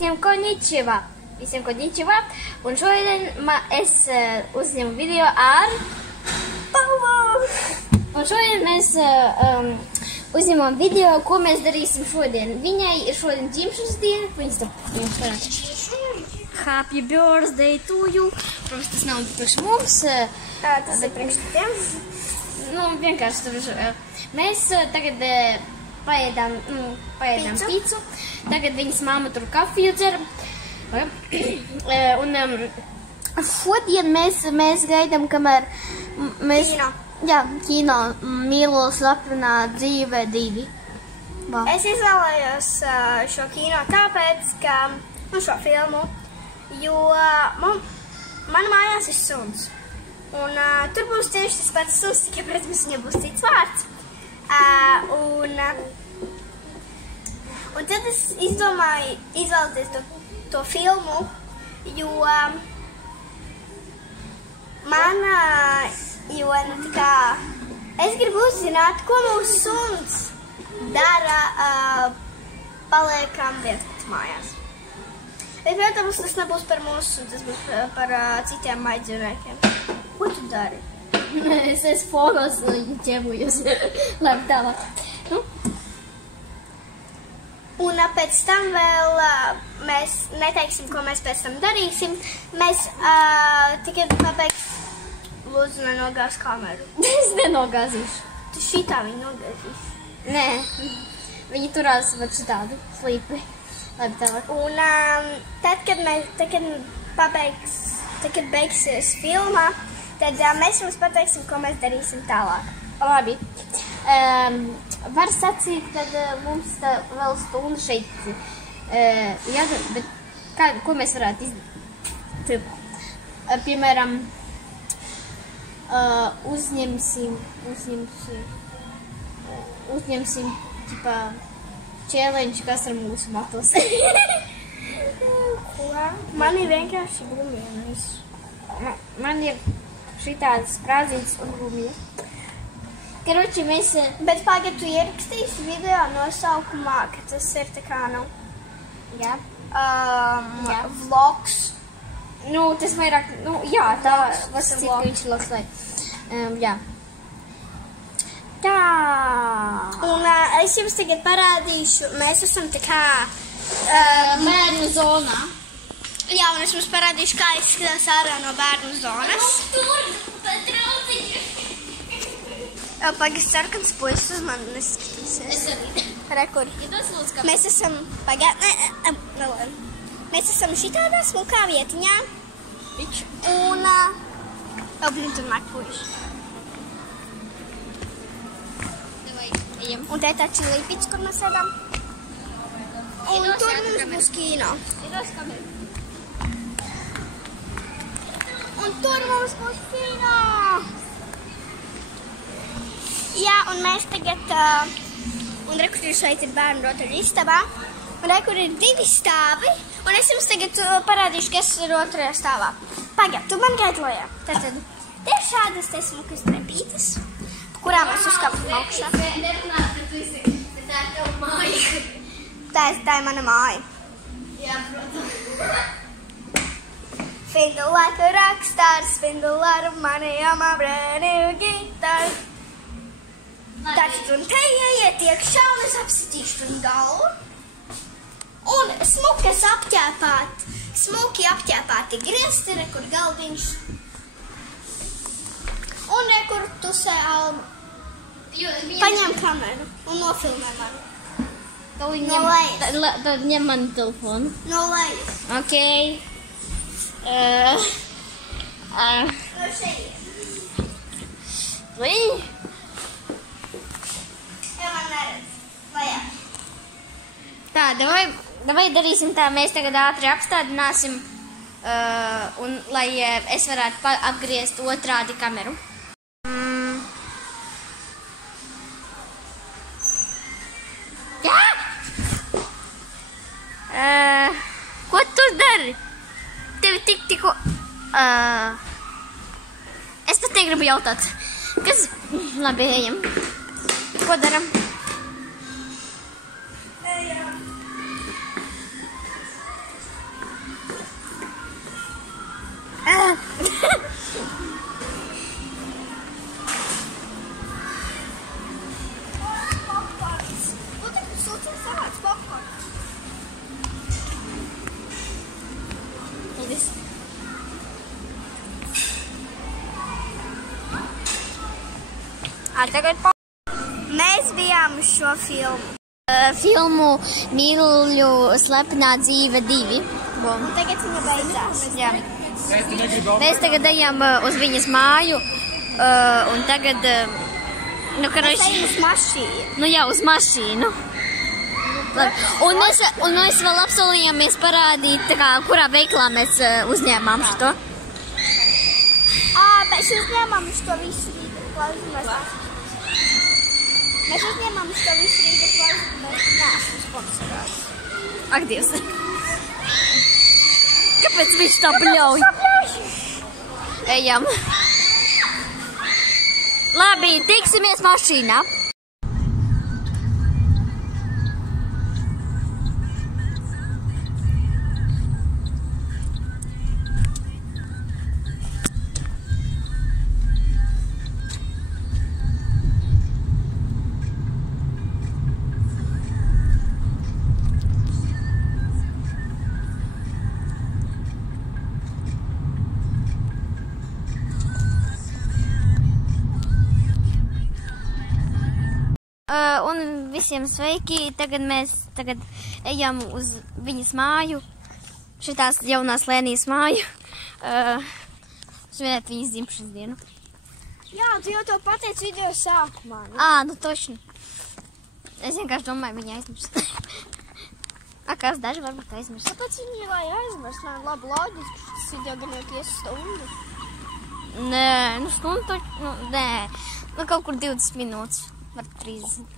Visiem konnichiwa! Visiem konnichiwa! Un šodien es uzņemu video ar Paulu! Un šodien mēs uzņemam video, ko mēs darīsim šodien. Viņai ir šodien dzimšanas diena. Viņas Happy birthday to you! Protams, tas nav priekš mums. Tas ir priekš tiem. Nu, vienkārši tur. Mēs tagad paēdām pīcu. Tagad viņas mamma tur kafiju dzer. Un šodien mēs gaidām, kamēr mēs... Kino. Jā, kino Mīlo slepenā dzīve 2. Es izvēlējos šo kino tāpēc, ka, šo filmu, jo man mājās ir suns. Un tur būs tieši tas pats suns, tikai, protams, viņam būs cits vārds. Un tad es izdomāju izvēlēties to filmu, jo es gribu uzzināt, ko mūsu suns dara paliekam viens mājās. Bet, protams, tas nebūs par mūsu, tas būs par citiem maidzīvniekiem. Ko tu dari? Es esmu fonos ķēmujos. Labi, tālāk. Un pēc tam vēl mēs neteiksim, ko mēs pēc tam darīsim. Mēs tikai pabeigsim. Lūdzu, nenogāz kameru. Es nenogāzīšu. Tu šitā viņu nogāzīši. Nē, viņi turās var šitādu slīpi. Labi, tālāk. Un tad, kad beigsies filmā, tad mēs jums pateiksim, ko mēs darīsim tālāk. Labi. Var sacīt, kad mums vēl stunda šeit jādara, bet ko mēs varētu izdarīt? Piemēram, uzņemsim, ķipā, challenge, kas ar mūsu matos. Man ir vienkārši gumijas. Man ir šitādas sprādzītas un gumijas. Karoči, mēs... Bet pagad, tu ierakstīsi video nosaukumā, ka tas ir tā kā, Jā. Vlogs. Tas vairāk, jā, tā var sacīt, ka viņš ir vlogs, vai... Jā. Tā. Un es jums tagad parādīšu, mēs esam tā kā... Bērnu zonā. Jā, un es jums parādīšu, kā izskatās ārā no bērnu zonas. Pagad, sarkans puisis uz mani neskatīsies. Es arī. Rekur. Mēs esam, mēs esam šitādā smukā vietiņā. Un, tur nāk puiši. Un te tā čilīpiņš, kur mēs sēdām. Un tur mums būs kino. Un tur mums būs kino. Jā, un mēs tagad, un rekur šeit ir bērnu rotaļu istabā, un rekur ir 2 stāvi, un es jums tagad parādīšu, kas ir 2. stāvā. Pagad, tu man gaidlojā. Tātad, te ir šādas te smukas trepītes, kurām mēs uzkāpsim augšā. Tā ir tava māja. Tā ir mana māja. Jā, protams. Findle like a rockstar, spindle a lot of money on my brand new guitar. Tātad, un te ieiet iekšā, un es apsitīšu viņu galvu. Un smuki apķēpāti griezti, rekur galdiņš. Un rekur tusē Alma. Paņem kameru un nofilmē mani. No lejas. Tad ņem mani telefonu. No lejas. Ok. No šeit. Vai? Tā, davai darīsim tā, mēs tagad ātri apstādināsim, un lai es varētu apgriezt otrādi kameru. Jā! Ko tu dari? Tevi tikko... Es pat negribu jautāt. Kas... Labi, ejam. Ko daram? Tagad mēs bijām uz šo filmu. Filmu Mīļu slepenā dzīve 2. Un tagad viņa beidzās. Jā. Mēs tagad ejam uz viņas māju, un tagad, Mēs ejam uz mašīnu. Nu jā, uz mašīnu. Un mēs vēl apsolījāmies parādīt, kurā veiklā mēs uzņēmām šo. Mēs uzņēmām šo visu rīta klausu. Mēs uzņēmām šo visu rīta klausu, mēs neesam sponsorās. Ak, Dievs. Kāpēc viņš tā bļauj? Ejam. Labi, tiksimies mašīnā. Un visiem sveiki, mēs tagad ejam uz viņas māju, šitās jaunās Lēnijas māju, svinēt viņas dzimšanas dienu. Jā, tu jau to pateici video sākumā. Nu točni. Es vienkārši domāju, viņa aizmirst. Kāds daži varbūt aizmirst. Kāpēc viņa vai aizmirst? Man labi loģiski, šis video gan jau 5 stundu. Nē, stundu točni, nē. Kaut kur 20 minūtes. Var 30.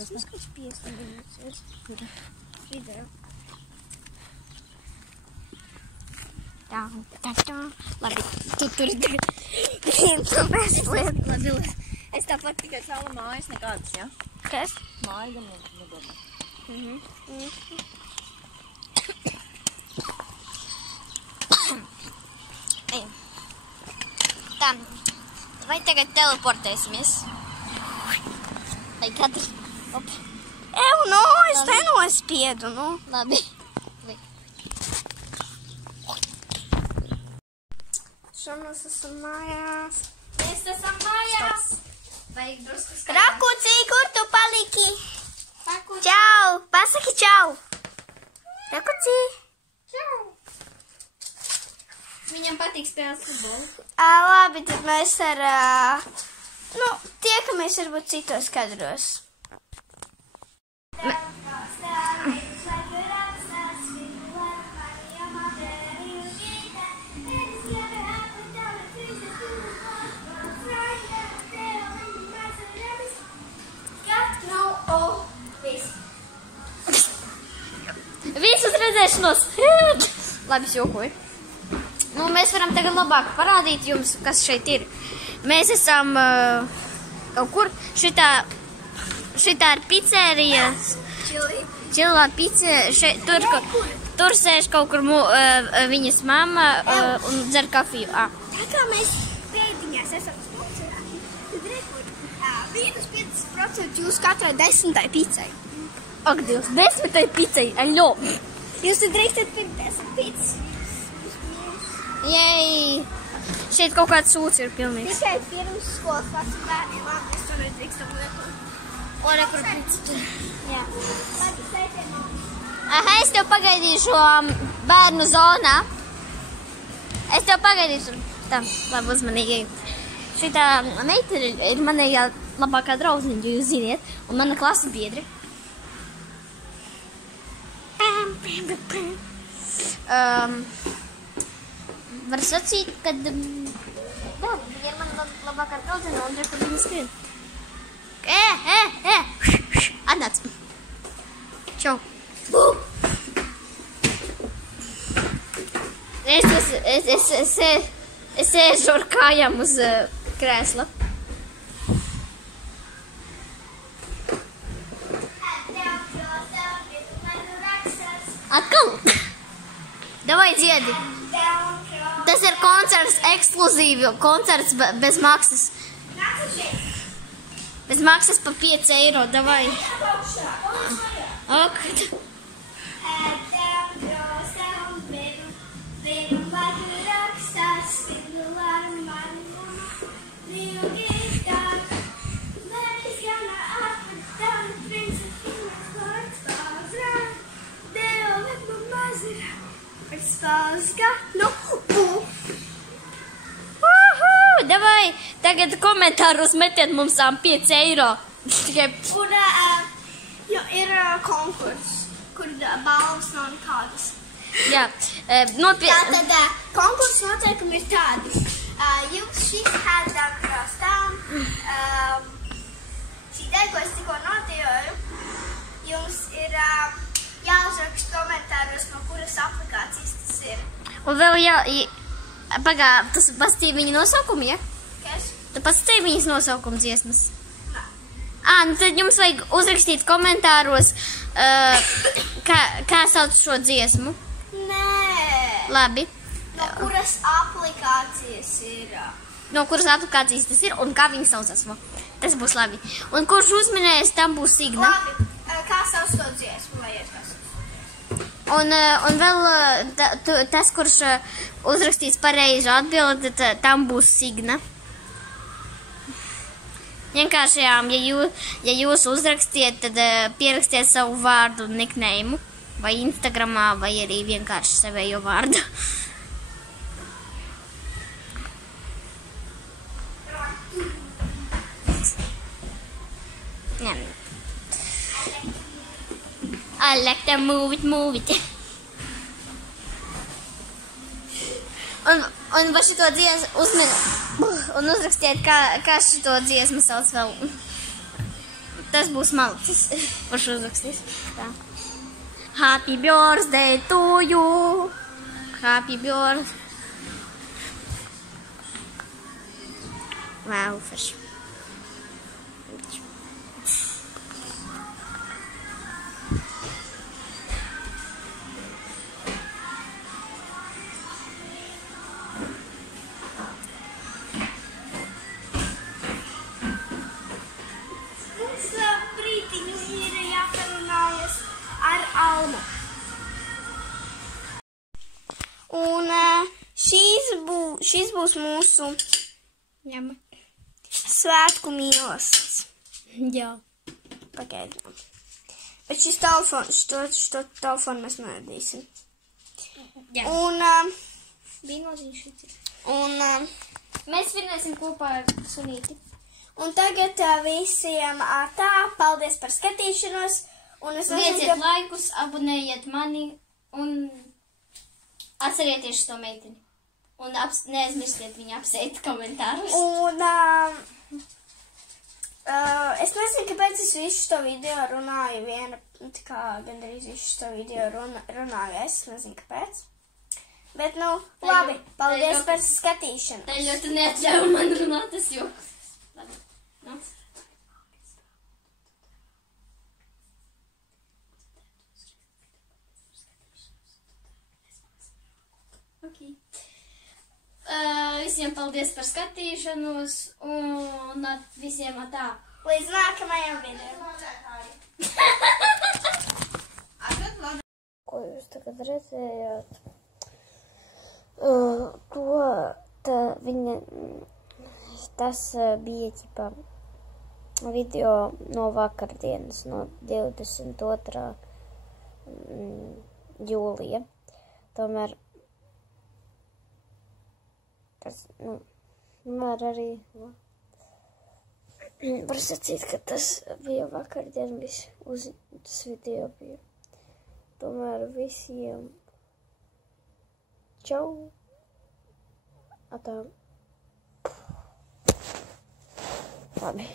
Es neskaidrs 5 minūtes. Video. Tā. Labi, tu tur ir labi. Es tāpat tikai savu mājas nekādas, ja? Kas? Māja gan nedod. Tā. Vai tagad teleportēsimies? Vai katrs? Es nenospiedu, Labi. Šo mēs esam mājās. Mēs esam mājās. Vajag drusku skaidrāk. Rakucī, kur tu paliki? Čau! Pasaki čau! Rakucī! Čau! Viņam patīk spēlēt futbolu. Labi, tad mēs tiekamies varbūt citos kadros. Visus redzēšanos! Labi, es jokoju. Mēs varam tagad labāk parādīt jums, kas šeit ir. Mēs esam kaut kur. Šitā ir pizzerija. Čilā pizzerija. Tur sēž kaut kur viņas mamma un dzer kafiju. Tā kā mēs pēdiņās esam sponsorāti, tad rekur 1,5% jūs katrai 10. pizzai. Ak, Dievs, 10. pizzai, aļo! Jūs tad drīkstat pirkt 10 pizzas. Jej! Šeit kaut kāds sūds ir pilnīgs. Tikai pirms skolas vecum bērniem, mēs to nedrīkstam lietot. O, rekur pizza. Jā. Labi, sveicien, mamma. Aha, es tev pagaidīšu bērnu zonā. Es tev pagaidīšu. Tā, labi, uzmanīgi. Šitā meita ir manējā labākā draudziņa, jo jūs ziniet, un mana klases biedri. Var sacīt, kad viņa ir mana labākā draudzene, un tur viņa skrien. Atnāc. Čau. Es sēžu ar kājām uz krēsla. Atkal? Davai dziedi. Tas ir koncerts ekskluzīvi, koncerts bez maksas. Bez maksas pa 5 eiro, davai. Ok. spēles gadu. Davai, tagad komentāros metiet mums 5 eiro. Tikai Kur ir konkurss, kur balvas nav nekādas. jā, Tātad konkursu noteikumi ir tādi. Jūs šī hashtag krastām, šī dēļ, ko es tikko nodejoju, jums ir jāuzrakst komentāros, no kuras aplikācijas tas ir. un vēl pagā, tas pastīja viņa nosaukumu, ja? Kas? Tu pastīja viņas nosaukumu dziesmas. Nā. Nu tad jums vajag uzrakstīt komentāros, kā sauc šo dziesmu. Nē. Labi. No kuras aplikācijas ir? No kuras aplikācijas tas ir un kā viņi saucas. Tas būs labi. Un kurš uzminēs, tam būs Signa. Labi. Kā sauc to dziesmu, lai ieskās? Un vēl tas, kurš uzrakstīs pareizu atbildi, tam būs Signa. Vienkāršajām, ja jūs uzrakstiet, tad pierakstiet savu vārdu un nikneimu. Vai Instagramā, vai arī vienkārši savējo vārdu. I like to move it. Un vai šito dziesmu un uzrakstiet, kā šito dziesmu sauc vēl. Tas būs malicis, kurš uzrakstīs. Tā. Happy birthday to you. Happy birthday. Wow, forši. Mums brītiņu ir jāparunājas ar Almu. Un šis būs mūsu svētku mīlestības. Jā. Pagaidām. Bet šis telefons, šo telefonu mēs neradīsim. Jā. Un, Bīnoziņš šeit ir. un, Mēs svinēsim kopā ar sunīti. un tagad visiem tā, paldies par skatīšanos. Un es Lieciet laikus, abonējiet mani un atcerieties to meiteni. Un neaizmirstiet viņu apsveikt komentārus. Un es nezinu, kāpēc es visu šo video runāju tā kā gandrīz visu šo video runāju. Es nezinu, kāpēc. Bet, labi, paldies par skatīšanu. Tā ļoti neatļauj man runāt, tas joks. Labi, Okay. Visiem paldies par skatīšanos un visiem tā. Līdz nākamajam video. Ko jūs tagad redzējāt? Tas bija ķipa video no vakardienas, no 22. Jūlija. Tomēr tas, tomēr arī var sacīt, ka tas bija vakardien, tas video bija. Tomēr visiem čau! Atā. Labi.